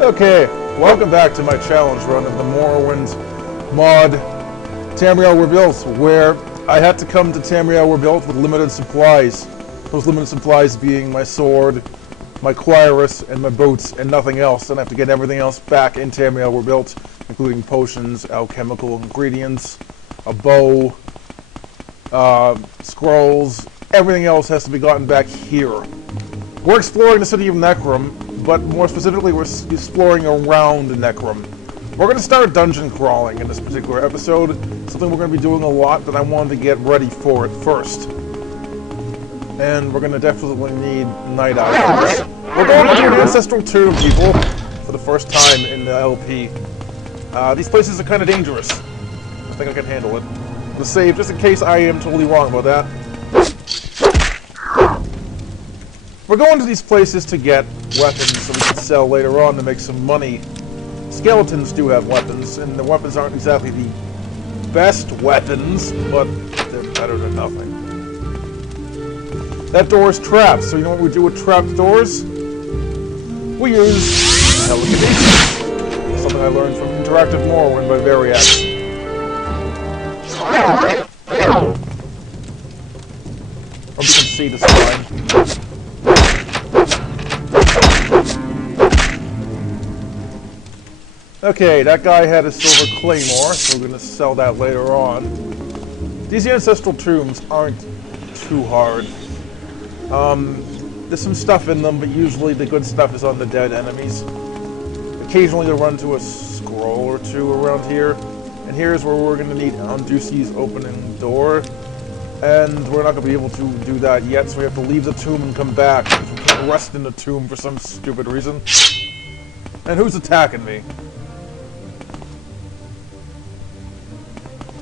Okay, welcome back to my challenge run of the Morrowind mod Tamriel Rebuilt, where I had to come to Tamriel Rebuilt with limited supplies. Those limited supplies being my sword, my cuirass, and my boots, and nothing else. Then I have to get everything else back in Tamriel Rebuilt, including potions, alchemical ingredients, a bow, scrolls. Everything else has to be gotten back here. We're exploring the city of Necrom, but more specifically, we're exploring around Necrom. We're going to start dungeon crawling in this particular episode, something we're going to be doing a lot, but I wanted to get ready for it first. And we're going to definitely need night items. We're going into an ancestral tomb, people, for the first time in the LP. These places are kind of dangerous. I think I can handle it. I'm going to save just in case I am totally wrong about that. We're going to these places to get weapons so we can sell later on to make some money. Skeletons do have weapons, and the weapons aren't exactly the best weapons, but they're better than nothing. That door is trapped, so you know what we do with trapped doors? We use telekinesis. Something I learned from Interactive Morrowind by Variax. Or we can see this line. Okay, that guy had a silver claymore, so we're going to sell that later on. These ancestral tombs aren't too hard. There's some stuff in them, but usually the good stuff is on the dead enemies. Occasionally you'll run to a scroll or two around here, and here's where we're going to need Andusi's opening door. And we're not going to be able to do that yet, so we have to leave the tomb and come back, because we can't rest in the tomb for some stupid reason. And who's attacking me?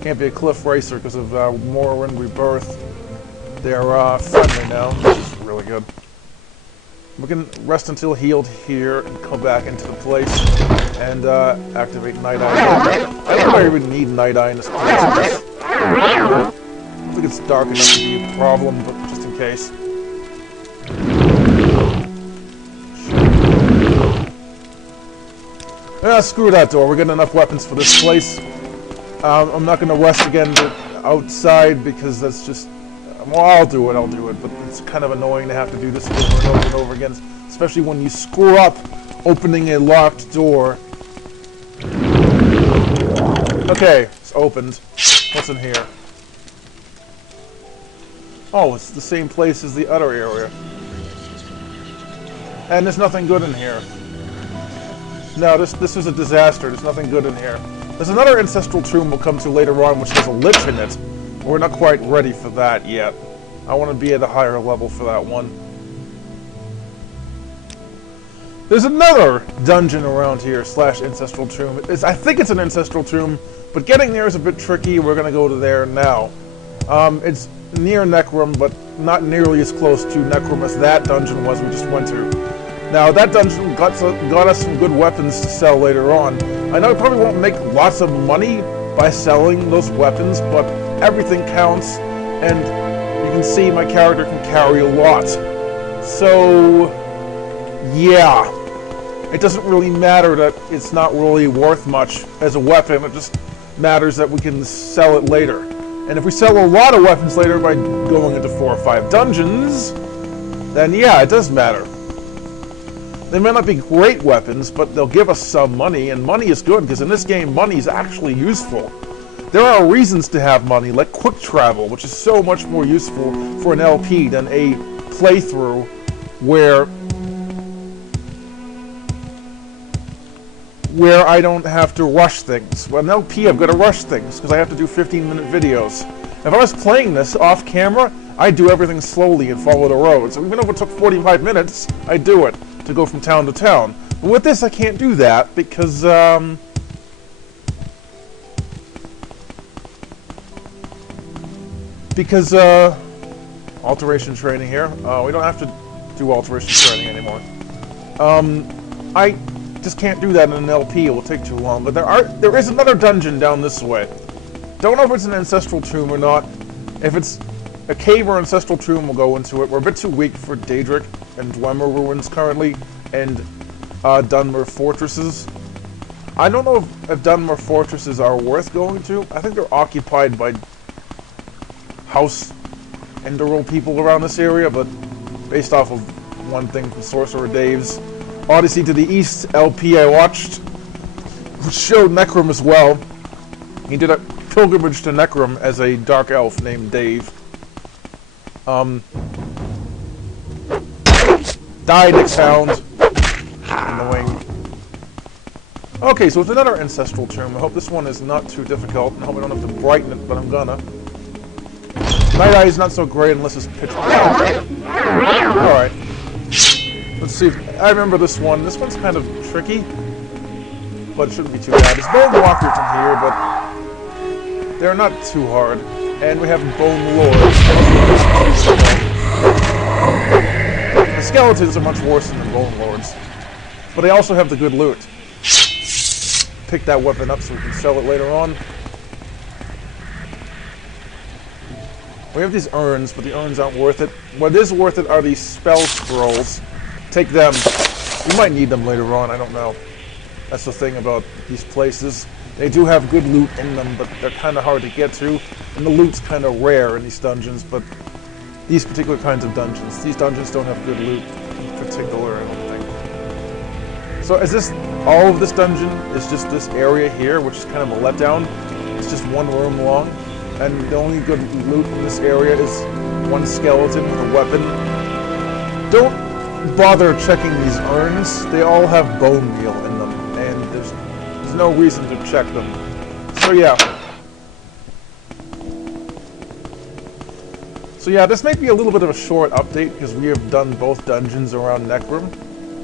Can't be a cliff racer because of Morrowind Rebirth. They're friendly now, which is really good. We can rest until healed here and come back into the place and activate Night Eye. I don't know if I even need Night Eye in this place. I don't think it's dark enough to be a problem, but just in case. Screw that door. We're getting enough weapons for this place. I'm not going to rest again outside because that's just... Well, I'll do it, but it's kind of annoying to have to do this over and over and over again, especially when you screw up opening a locked door. Okay, it's opened. What's in here? Oh, it's the same place as the other area. And there's nothing good in here. No, this was a disaster. There's nothing good in here. There's another ancestral tomb we'll come to later on, which has a lich in it. We're not quite ready for that yet. I want to be at a higher level for that one. There's another dungeon around here, / ancestral tomb. I think it's an ancestral tomb, but getting there is a bit tricky. We're going to go to there now. It's near Necrom, but not nearly as close to Necrom as that dungeon was we just went to. Now, that dungeon got us some good weapons to sell later on. I know I probably won't make lots of money by selling those weapons, but everything counts, and you can see my character can carry a lot. So, yeah. It doesn't really matter that it's not really worth much as a weapon, it just matters that we can sell it later. And if we sell a lot of weapons later by going into 4 or 5 dungeons, then yeah, it does matter. They may not be great weapons, but they'll give us some money, and money is good, because in this game, money is actually useful. There are reasons to have money, like quick travel, which is so much more useful for an LP than a playthrough where I don't have to rush things. Well, in LP, I've got to rush things, because I have to do 15-minute videos. If I was playing this off camera, I'd do everything slowly and follow the road. So even if it took 45 minutes, I'd do it to go from town to town. But with this, I can't do that because, alteration training here. We don't have to do alteration training anymore. I just can't do that in an LP. It will take too long. But there is another dungeon down this way. Don't know if it's an ancestral tomb or not. If it's a cave or ancestral tomb, we'll go into it. We're a bit too weak for daedric and Dwemer ruins currently, and Dunmer fortresses. I don't know if Dunmer fortresses are worth going to. I think they're occupied by House Enderal people around this area, but based off of one thing from Sorcerer Dave's Odyssey to the East LP I watched, which showed Necrom as well. He did a pilgrimage to Necrom as a dark elf named Dave. Daedric sound. Annoying. Okay, so it's another ancestral tomb. I hope this one is not too difficult. I hope I don't have to brighten it, but I'm gonna. Night Eye is not so great unless it's pitch black. Alright. Let's see if... I remember this one. This one's kind of tricky, but it shouldn't be too bad. There's bone walkers in here, but they're not too hard. And we have bone lords. The skeletons are much worse than the bone lords, but they also have the good loot. Pick that weapon up so we can sell it later on. We have these urns, but the urns aren't worth it. What is worth it are these spell scrolls. Take them. You might need them later on, I don't know. That's the thing about these places. They do have good loot in them, but they're kind of hard to get to. And the loot's kind of rare in these dungeons, but these particular kinds of dungeons. These dungeons don't have good loot in particular, I don't think. So is this... all of this dungeon is just this area here, which is kind of a letdown. It's just one room long. And the only good loot in this area is one skeleton with a weapon. Don't bother checking these urns. They all have bone meal in them, and there's no reason to check them. So yeah, this may be a little bit of a short update because we have done both dungeons around Necrom,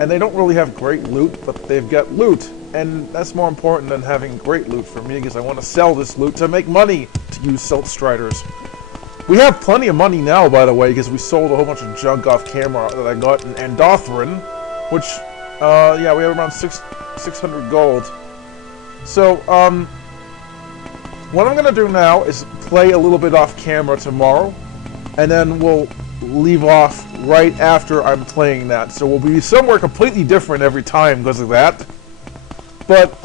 and they don't really have great loot, but they've got loot. And that's more important than having great loot for me, because I want to sell this loot to make money to use Silt Striders. We have plenty of money now, by the way, because we sold a whole bunch of junk off camera that I got in Andothrin, which, yeah, we have around 600 gold. So, what I'm going to do now is play a little bit off camera tomorrow, and then we'll leave off right after I'm playing that. So we'll be somewhere completely different every time because of that. But,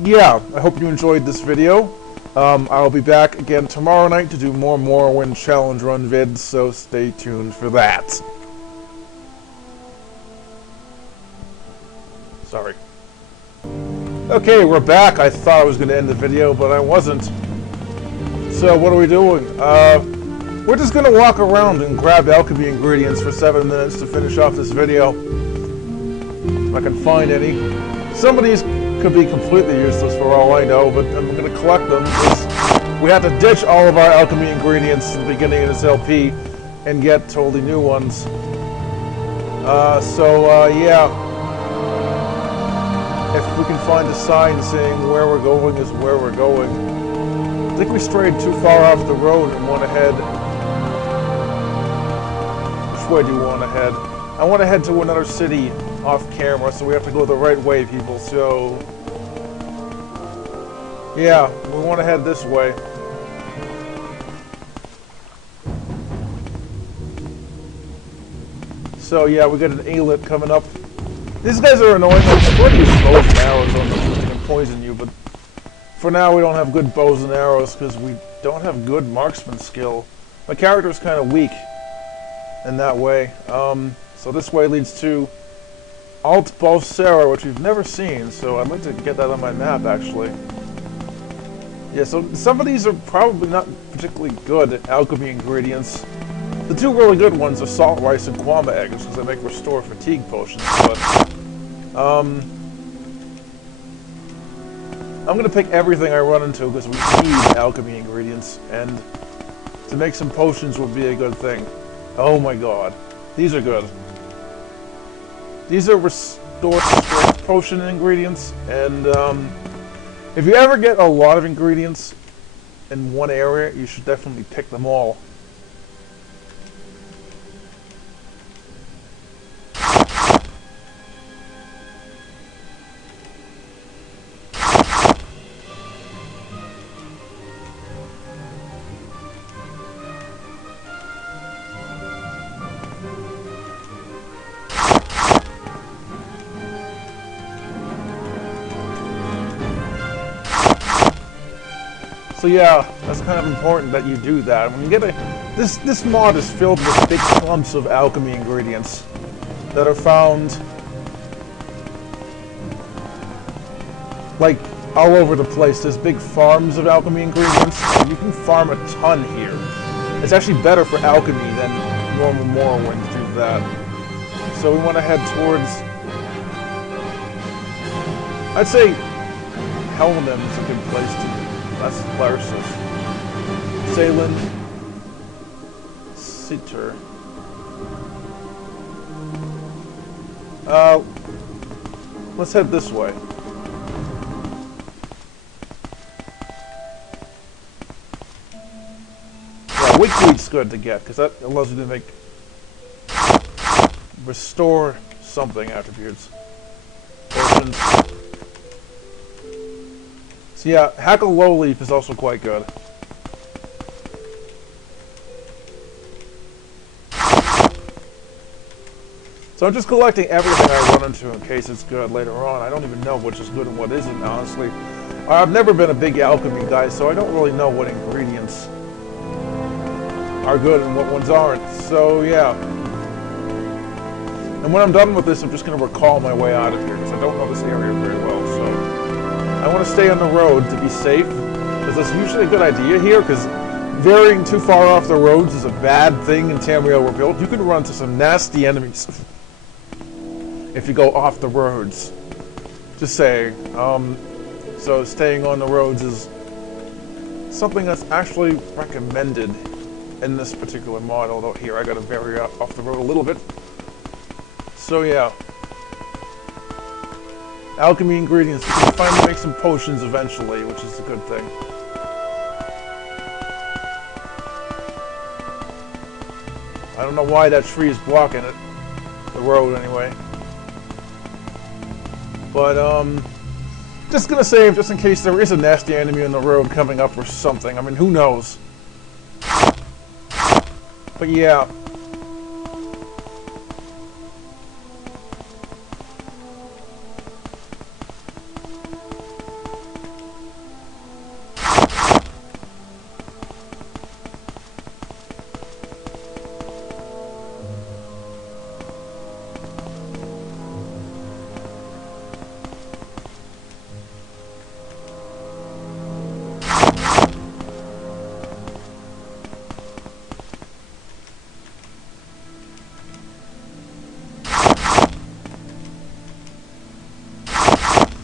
yeah, I hope you enjoyed this video. I'll be back again tomorrow night to do more Morrowind Challenge Run vids, so stay tuned for that. Sorry. Okay, we're back. I thought I was going to end the video, but I wasn't. So, what are we doing? We're just going to walk around and grab alchemy ingredients for 7 minutes to finish off this video. If I can find any. Some of these could be completely useless for all I know, but I'm going to collect them because we had to ditch all of our alchemy ingredients at the beginning of this LP and get totally new ones. Yeah. If we can find a sign saying where we're going is where we're going. I think we strayed too far off the road and went ahead. Which way do you want to head? I want to head to another city off camera, so we have to go the right way, people. So, yeah, we want to head this way. So, yeah, we got an Aelid coming up. These guys are annoying. I'm going to use bows and arrows on them so they can poison you, but for now we don't have good bows and arrows because we don't have good marksman skill. My character is kind of weak in that way. So this way leads to Alt Balsera, which we've never seen, so I'd like to get that on my map, actually. Yeah, so some of these are probably not particularly good alchemy ingredients. The two really good ones are salt rice and quama eggs, because they make restore fatigue potions, but I'm going to pick everything I run into, because we need alchemy ingredients, and to make some potions would be a good thing. Oh my god. These are good. These are restore strength potion ingredients, and if you ever get a lot of ingredients in one area, you should definitely pick them all. So yeah, that's kind of important that you do that. When you get this mod is filled with big clumps of alchemy ingredients that are found like all over the place. There's big farms of alchemy ingredients, and you can farm a ton here. It's actually better for alchemy than normal Morrowind to do that. So we want to head towards, I'd say Helnem is a good place to. That's Larsus. Salin. Sitter. Let's head this way. Yeah, Wickweed's good to get, because that allows you to make restore something attributes. Potions. So yeah, Hackle Lowleaf is also quite good. So I'm just collecting everything I run into in case it's good later on. I don't even know which is good and what isn't, honestly. I've never been a big alchemy guy, so I don't really know what ingredients are good and what ones aren't. So yeah. And when I'm done with this, I'm just going to recall my way out of here, because I don't know this area very well. So I want to stay on the road to be safe, because that's usually a good idea here, because veering too far off the roads is a bad thing in Tamriel Rebuilt. You can run into some nasty enemies if you go off the roads. Just saying. So staying on the roads is something that's actually recommended in this particular mod, although here I gotta vary off the road a little bit. So yeah. Alchemy ingredients. You can finally make some potions eventually, which is a good thing. I don't know why that tree is blocking it. The road, anyway. But, just gonna save just in case there is a nasty enemy on the road coming up or something. I mean, who knows? But yeah.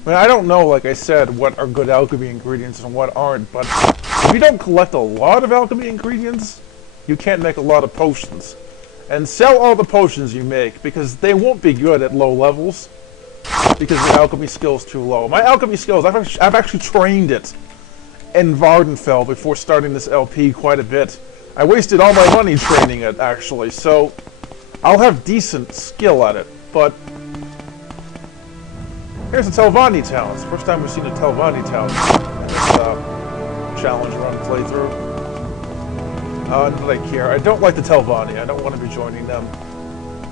I mean, I don't know, like I said, what are good alchemy ingredients and what aren't, but if you don't collect a lot of alchemy ingredients, you can't make a lot of potions. And sell all the potions you make, because they won't be good at low levels, because your alchemy skill's too low. My alchemy skills, I've actually trained it in Vvardenfell before starting this LP quite a bit. I wasted all my money training it, actually, so I'll have decent skill at it, but here's a Telvanni town. It's the first time we've seen a Telvanni town in this challenge run playthrough. Not that I care. I don't like the Telvanni. I don't want to be joining them.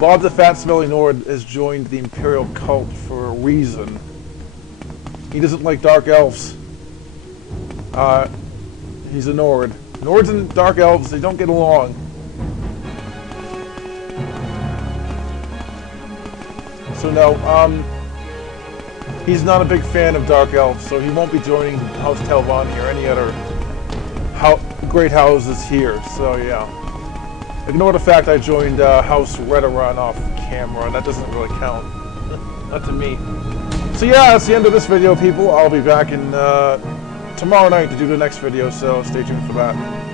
Bob the Fat Smelly Nord has joined the Imperial cult for a reason. He doesn't like Dark Elves. He's a Nord. Nords and Dark Elves, they don't get along. So no, he's not a big fan of Dark Elves, so he won't be joining House Telvanni or any other great houses here, so yeah. Ignore the fact I joined House Redoran off camera, that doesn't really count. Not to me. So yeah, that's the end of this video, people. I'll be back in tomorrow night to do the next video, so stay tuned for that.